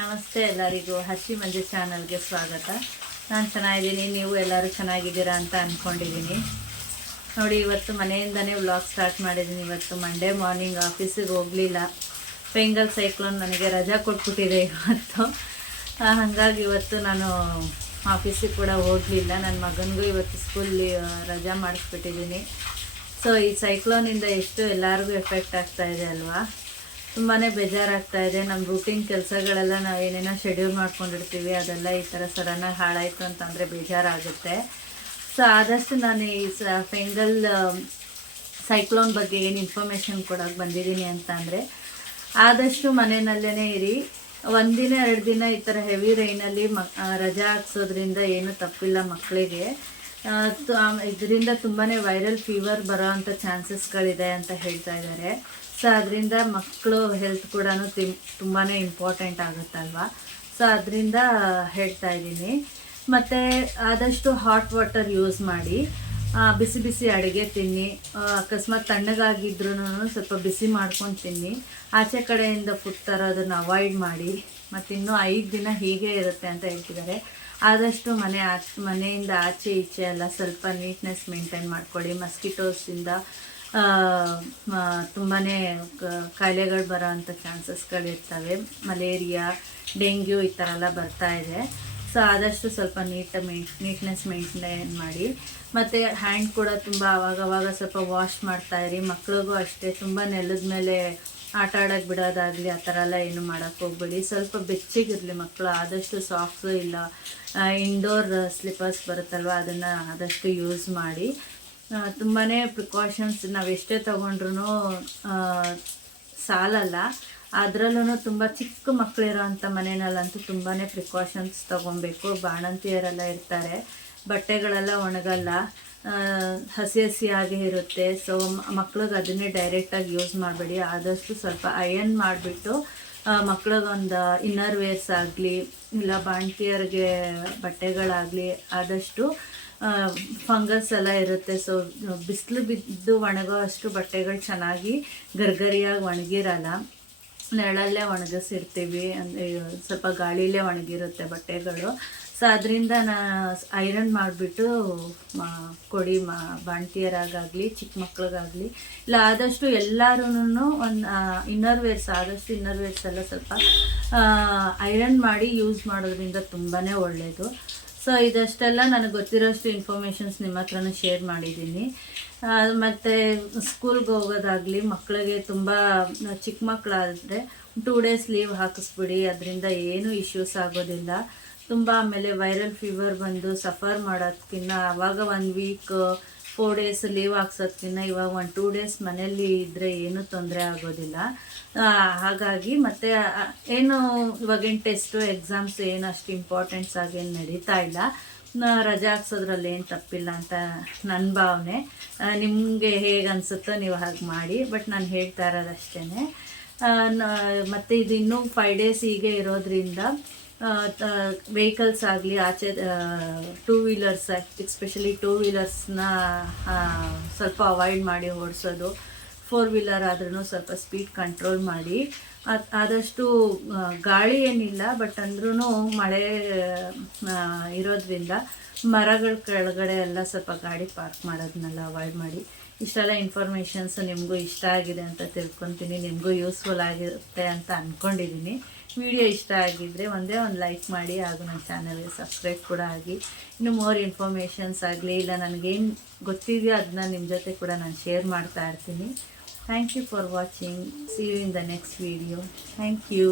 ನಮಸ್ತೆ ಎಲ್ಲರಿಗೂ ಹಸಿ ಮಂಜು ಚಾನಲ್ಗೆ ಸ್ವಾಗತ. ನಾನು ಚೆನ್ನಾಗಿದ್ದೀನಿ, ನೀವು ಎಲ್ಲರೂ ಚೆನ್ನಾಗಿದ್ದೀರಾ ಅಂತ ಅಂದ್ಕೊಂಡಿದ್ದೀನಿ ನೋಡಿ, ಇವತ್ತು ಮನೆಯಿಂದನೇ ವ್ಲಾಗ್ ಸ್ಟಾರ್ಟ್ ಮಾಡಿದ್ದೀನಿ. ಇವತ್ತು ಮಂಡೇ ಮಾರ್ನಿಂಗ್ ಆಫೀಸಿಗೆ ಹೋಗಲಿಲ್ಲ. ಬೆಂಗಲ್ ಸೈಕ್ಲೋನ್ ನನಗೆ ರಜಾ ಕೊಟ್ಬಿಟ್ಟಿದೆ ಇವತ್ತು. ಹಾಗಾಗಿ ಇವತ್ತು ನಾನು ಆಫೀಸಿಗೆ ಕೂಡ ಹೋಗಲಿಲ್ಲ. ನನ್ನ ಮಗನಿಗೂ ಇವತ್ತು ಸ್ಕೂಲ್ ರಜಾ ಮಾಡಿಸ್ಬಿಟ್ಟಿದ್ದೀನಿ. ಸೊ ಈ ಸೈಕ್ಲೋನಿಂದ ಎಷ್ಟು ಎಲ್ಲರಿಗೂ ಎಫೆಕ್ಟ್ ಆಗ್ತಾ ಇದೆ ಅಲ್ವಾ? ತುಂಬಾ ಬೇಜಾರಾಗ್ತಾ ಇದೆ. ನಮ್ಮ ರೂಟೀನ್ ಕೆಲಸಗಳೆಲ್ಲ ನಾವು ಏನೇನೋ ಶೆಡ್ಯೂಲ್ ಮಾಡ್ಕೊಂಡಿರ್ತೀವಿ, ಅದೆಲ್ಲ ಈ ಥರ ಸಡನ್ನಾಗಿ ಹಾಳಾಯಿತು ಅಂತಂದರೆ ಬೇಜಾರಾಗುತ್ತೆ. ಸೊ ಆದಷ್ಟು ನಾನು ಈ ಸ, ಫೆಂಗಲ್ ಸೈಕ್ಲೋನ್ ಬಗ್ಗೆ ಏನು ಇನ್ಫಾರ್ಮೇಷನ್ ಕೊಡೋಕೆ ಬಂದಿದ್ದೀನಿ ಅಂತ ಅಂದರೆ ಆದಷ್ಟು ಮನೆಯಲ್ಲೇ ಇರಿ. ಒಂದಿನ ಎರಡು ದಿನ ಈ ಥರ ಹೆವಿ ರೈನಲ್ಲಿ ಮಕ್ ರಜಾ ಹಾಕ್ಸೋದ್ರಿಂದ ಏನೂ ತಪ್ಪಿಲ್ಲ ಮಕ್ಕಳಿಗೆ ಇದರಿಂದ ತುಂಬಾ ವೈರಲ್ ಫೀವರ್ ಬರೋ ಅಂಥ ಚಾನ್ಸಸ್ಗಳಿದೆ ಅಂತ ಹೇಳ್ತಾ ಇದ್ದಾರೆ ಸೊ ಅದರಿಂದ ಮಕ್ಕಳು ಹೆಲ್ತ್ ಕೂಡ ತುಂಬಾ ಇಂಪಾರ್ಟೆಂಟ್ ಆಗುತ್ತಲ್ವ? ಸೊ ಅದರಿಂದ ಹೇಳ್ತಾ ಇದ್ದೀನಿ. ಮತ್ತು ಆದಷ್ಟು ಹಾಟ್ ವಾಟರ್ ಯೂಸ್ ಮಾಡಿ ಬಿಸಿ ಬಿಸಿ ಅಡುಗೆ ತಿನ್ನಿ. ಅಕಸ್ಮಾತ್ ತಣ್ಣಗಾಗಿದ್ರೂ ಸ್ವಲ್ಪ ಬಿಸಿ ಮಾಡ್ಕೊಂಡು ತಿನ್ನಿ. ಆಚೆ ಕಡೆಯಿಂದ ಫುಡ್ ತರೋದನ್ನು ಅವಾಯ್ಡ್ ಮಾಡಿ. ಮತ್ತು ಇನ್ನೂ ಐದು ದಿನ ಹೀಗೆ ಇರುತ್ತೆ ಅಂತ ಹೇಳ್ತಿದ್ದಾರೆ ಆದಷ್ಟು ಮನೆ ಆಚೆ, ಮನೆಯಿಂದ ಆಚೆ ಈಚೆ ಎಲ್ಲ ಸ್ವಲ್ಪ ನೀಟ್ನೆಸ್ ಮೇಂಟೈನ್ ಮಾಡ್ಕೊಳ್ಳಿ. ಮಸ್ಕಿಟೋಸಿಂದ ತುಂಬಾ ಕಾಯಿಲೆಗಳು ಬರೋ ಅಂಥ ಚಾನ್ಸಸ್ಗಳಿರ್ತವೆ ಮಲೇರಿಯಾ ಡೆಂಗ್ಯೂ ಈ ಥರ ಎಲ್ಲ ಬರ್ತಾ ಇದೆ. ಸೊ ಆದಷ್ಟು ಸ್ವಲ್ಪ ನೀಟ ಮೇಂಟ್ ನೀಟ್ನೆಸ್ ಮೇಂಟೈನ್ ಮಾಡಿ. ಮತ್ತು ಹ್ಯಾಂಡ್ ಕೂಡ ತುಂಬ ಅವಾಗವಾಗ ಸ್ವಲ್ಪ ವಾಶ್ ಮಾಡ್ತಾಯಿರಿ ಮಕ್ಳಿಗೂ ಅಷ್ಟೇ. ತುಂಬ ನೆಲದ ಮೇಲೆ ಆಟ ಆಡೋಕ್ಕೆ ಬಿಡೋದಾಗಲಿ ಆ ಥರ ಎಲ್ಲ ಏನು ಮಾಡೋಕ್ಕೆ ಹೋಗ್ಬೇಡಿ. ಸ್ವಲ್ಪ ಬೆಚ್ಚಗಿರಲಿ ಮಕ್ಕಳು ಆದಷ್ಟು ಸಾಕ್ಸು ಇಲ್ಲ ಇಂಡೋರ್ ಸ್ಲಿಪ್ಪರ್ಸ್ ಬರುತ್ತಲ್ವ, ಅದನ್ನು ಆದಷ್ಟು ಯೂಸ್ ಮಾಡಿ. ತುಂಬಾ ಪ್ರಿಕಾಷನ್ಸ್ ನಾವು ಎಷ್ಟೇ ತೊಗೊಂಡ್ರು ಸಾಲಲ್ಲ. ಅದರಲ್ಲೂ ತುಂಬ ಚಿಕ್ಕ ಮಕ್ಕಳಿರೋಂಥ ಮನೆಯಲ್ಲಂತೂ ತುಂಬಾ ಪ್ರಿಕಾಷನ್ಸ್ ತೊಗೊಬೇಕು. ಬಾಣಂತಿಯರೆಲ್ಲ ಇರ್ತಾರೆ. ಬಟ್ಟೆಗಳೆಲ್ಲ ಒಣಗಲ್ಲ. ಹಸಿ ಹಸಿಯಾಗಿ ಇರುತ್ತೆ. ಸೊ ಮಕ್ಳಿಗೆ ಅದನ್ನೇ ಡೈರೆಕ್ಟಾಗಿ ಯೂಸ್ ಮಾಡಬೇಡಿ. ಆದಷ್ಟು ಸ್ವಲ್ಪ ಅಯನ್ ಮಾಡಿಬಿಟ್ಟು ಮಕ್ಳಿಗೊಂದು ಇನ್ನರ್ ವೇರ್ಸ್ ಆಗಲಿ, ಇಲ್ಲ ಬಾಣ್ತಿಯರಿಗೆ ಬಟ್ಟೆಗಳಾಗಲಿ, ಆದಷ್ಟು ಫಂಗಸ್ ಎಲ್ಲ ಇರುತ್ತೆ. ಸೊ ಬಿಸಿಲು ಬಿದ್ದು ಒಣಗೋ ಅಷ್ಟು ಬಟ್ಟೆಗಳು ಚೆನ್ನಾಗಿ ಗರ್ಗರಿಯಾಗಿ ಒಣಗಿರಲ್ಲ. ನೆರಳಲ್ಲೇ ಒಣಗಿಸಿರ್ತೀವಿ ಅಂದರೆ ಸ್ವಲ್ಪ ಗಾಳಿಲೇ ಒಣಗಿರುತ್ತೆ ಬಟ್ಟೆಗಳು. ಸೊ ಅದರಿಂದ ನಾ ಐರನ್ ಮಾಡಿಬಿಟ್ಟು ಕೊಡಿ ಮಾ ಬಾಣ್ತಿಯರಾಗಲಿ ಚಿಕ್ಕ ಮಕ್ಳಿಗಾಗಲಿ, ಇಲ್ಲ ಆದಷ್ಟು ಎಲ್ಲರೂ ಒಂದು ಇನ್ನರ್ ವೇರ್ಸ್ ಆದಷ್ಟು ಇನ್ನರ್ ವೇರ್ಸ್ ಎಲ್ಲ ಸ್ವಲ್ಪ ಐರನ್ ಮಾಡಿ ಯೂಸ್ ಮಾಡೋದ್ರಿಂದ ತುಂಬಾ ಒಳ್ಳೆಯದು ಸೊ ಇದಷ್ಟೆಲ್ಲ ನನಗೆ ಗೊತ್ತಿರೋಷ್ಟು ಇನ್ಫಾರ್ಮೇಷನ್ಸ್ ನಿಮ್ಮ ಹತ್ರನೂ ಶೇರ್ ಮಾಡಿದ್ದೀನಿ. ಮತ್ತು ಸ್ಕೂಲ್ಗೆ ಹೋಗೋದಾಗಲಿ ಮಕ್ಕಳಿಗೆ ತುಂಬ ಚಿಕ್ಕ ಮಕ್ಕಳಾದರೆ ಟೂ ಡೇಸ್ ಲೀವ್ ಹಾಕಿಸ್ಬಿಡಿ, ಅದರಿಂದ ಏನೂ ಇಶ್ಯೂಸ್ ಆಗೋದಿಲ್ಲ. ತುಂಬ ಆಮೇಲೆ ವೈರಲ್ ಫೀವರ್ ಬಂದು ಸಫರ್ ಮಾಡೋದಕ್ಕಿಂತ ಆವಾಗ ಒಂದು ವೀಕ್ ಫೋರ್ ಡೇಸ್ ಲೀವ್ ಹಾಕ್ಸೋದ್ಕಿನ್ನ ಇವಾಗ ಒಂದು ಟೂ ಡೇಸ್ ಮನೆಯಲ್ಲಿ ಇದ್ದರೆ ಏನೂ ತೊಂದರೆ ಆಗೋದಿಲ್ಲ. ಹಾಗಾಗಿ ಮತ್ತು ಏನು ಇವಾಗಿನ ಟೆಸ್ಟು ಎಕ್ಸಾಮ್ಸ್ ಏನು ಅಷ್ಟು ಇಂಪಾರ್ಟೆಂಟ್ಸ್ ಆಗೇನು ನಡೀತಾ ಇಲ್ಲ. ರಜೆ ಹಾಕ್ಸೋದ್ರಲ್ಲಿ ಏನು ತಪ್ಪಿಲ್ಲ ಅಂತ ನನ್ನ ಭಾವನೆ. ನಿಮಗೆ ಹೇಗೆ ಅನಿಸುತ್ತೋ ನೀವು ಹಾಗೆ ಮಾಡಿ ಬಟ್ ನಾನು ಹೇಳ್ತಾ ಇರೋದಷ್ಟೇ ಮತ್ತು ಇದು ಇನ್ನೂ ಫೈವ್ ಡೇಸ್ ಹೀಗೆ ಇರೋದ್ರಿಂದ ವೆಹಿಕಲ್ಸ್ ಆಗಲಿ ಆಚೆ ಟೂ ವೀಲರ್ಸ್ ಎಸ್ಪೆಷಲಿ ಟೂ ವೀಲರ್ಸ್ನ ಸ್ವಲ್ಪ ಅವಾಯ್ಡ್ ಮಾಡಿ ಓಡಿಸೋದು. ಫೋರ್ ವೀಲರ್ ಆದ್ರೂ ಸ್ವಲ್ಪ ಸ್ಪೀಡ್ ಕಂಟ್ರೋಲ್ ಮಾಡಿ. ಆದಷ್ಟು ಗಾಳಿ ಏನಿಲ್ಲ ಬಟ್ ಅಂದ್ರೂ ಮಳೆ ಇರೋದ್ರಿಂದ ಮರಗಳ ಕೆಳಗಡೆ ಎಲ್ಲ ಸ್ವಲ್ಪ ಗಾಡಿ ಪಾರ್ಕ್ ಮಾಡೋದನ್ನೆಲ್ಲ ಅವಾಯ್ಡ್ ಮಾಡಿ. ಇಷ್ಟೆಲ್ಲ ಇನ್ಫಾರ್ಮೇಷನ್ಸ್ ನಿಮಗೂ ಇಷ್ಟ ಆಗಿದೆ ಅಂತ ತಿಳ್ಕೊತೀನಿ. ನಿಮಗೂ ಯೂಸ್ಫುಲ್ ಆಗಿರುತ್ತೆ ಅಂತ ಅಂದ್ಕೊಂಡಿದ್ದೀನಿ ವಿಡಿಯೋ ಇಷ್ಟ ಆಗಿದ್ದರೆ ಒಂದೇ ಒಂದು ಲೈಕ್ ಮಾಡಿ ಹಾಗೂ ನನ್ನ ಚಾನಲ್ಗೆ ಸಬ್ಸ್ಕ್ರೈಬ್ ಕೂಡ ಆಗಿ. ಇನ್ನು ಮೋರ್ ಇನ್ಫಾರ್ಮೇಷನ್ಸ್ ಆಗಲಿ ಇಲ್ಲ ನನಗೇನು ಗೊತ್ತಿದೆಯೋ ಅದನ್ನ ನಿಮ್ಮ ಜೊತೆ ಕೂಡ ನಾನು ಶೇರ್ ಮಾಡ್ತಾ ಇರ್ತೀನಿ. Thank you for watching see you in the next video thank you